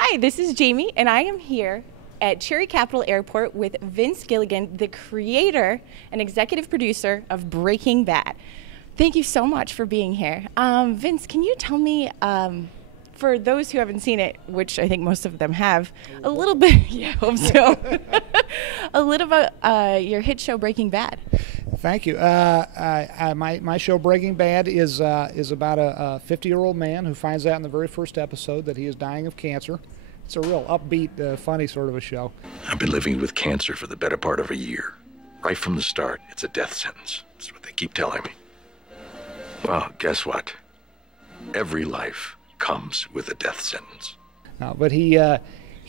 Hi, this is Jamie, and I am here at Cherry Capital Airport with Vince Gilligan, the creator and executive producer of Breaking Bad. Thank you so much for being here. Vince, can you tell me, for those who haven't seen it, which I think most of them have, a little bit, yeah, I hope so, a little about your hit show Breaking Bad? Thank you. My show Breaking Bad is about a 50-year-old man who finds out in the very first episode that he is dying of cancer. It's a real upbeat, funny sort of a show. I've been living with cancer for the better part of a year. Right from the start, it's a death sentence. That's what they keep telling me. Well, guess what? Every life comes with a death sentence. But he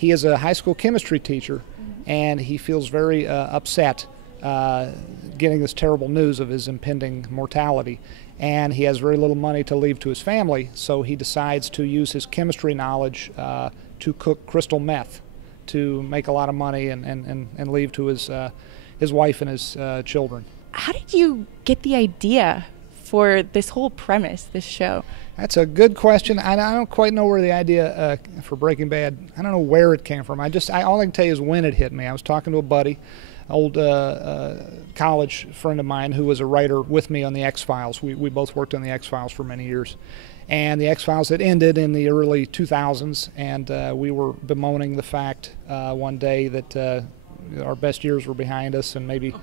is a high school chemistry teacher, and he feels very upset getting this terrible news of his impending mortality. And he has very little money to leave to his family, so he decides to use his chemistry knowledge to cook crystal meth to make a lot of money and leave to his wife and his children. How did you get the idea for this whole premise, this show? That's a good question. I don't quite know where the idea for Breaking Bad, I don't know where it came from. All I can tell you is when it hit me. I was talking to a buddy, old college friend of mine who was a writer with me on the X-Files. We both worked on the X-Files for many years. And the X-Files had ended in the early 2000s, and we were bemoaning the fact one day that our best years were behind us, and maybe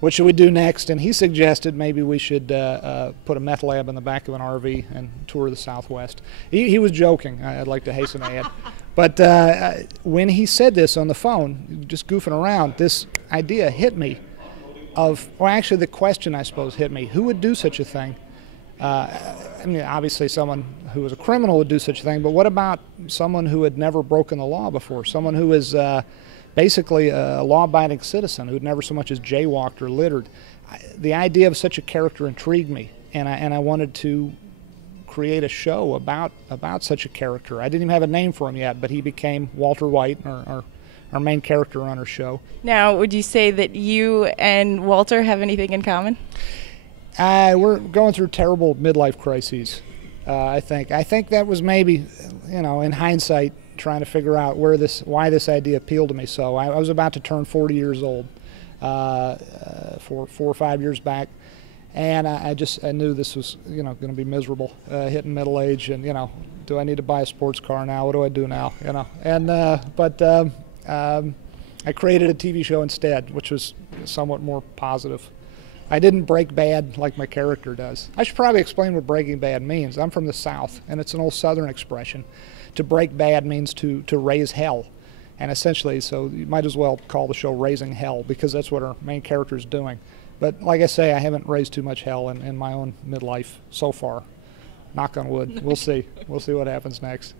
what should we do next? And he suggested maybe we should put a meth lab in the back of an RV and tour the Southwest. He was joking, I'd like to hasten to add. But when he said this on the phone, just goofing around, this idea hit me actually the question, I suppose, hit me. Who would do such a thing? I mean, obviously someone who was a criminal would do such a thing, but what about someone who had never broken the law before? Someone who is basically a law-abiding citizen who had never so much as jaywalked or littered. The idea of such a character intrigued me, and I wanted to create a show about such a character. I didn't even have a name for him yet, but he became Walter White, our main character on our show. Now, would you say that you and Walter have anything in common? We're going through terrible midlife crises, I think. I think that was maybe, in hindsight, trying to figure out why this idea appealed to me so. I was about to turn 40 years old 4 or 5 years back, and I knew this was going to be miserable, hitting middle age, and do I need to buy a sports car now? What do I do now? But I created a TV show instead, which was somewhat more positive. I didn't break bad like my character does. I should probably explain what breaking bad means. I'm from the South, and it's an old Southern expression. To break bad means to raise hell. And essentially, so you might as well call the show Raising Hell, because that's what our main character is doing. But like I say, I haven't raised too much hell in my own midlife so far. Knock on wood. We'll see. We'll see what happens next.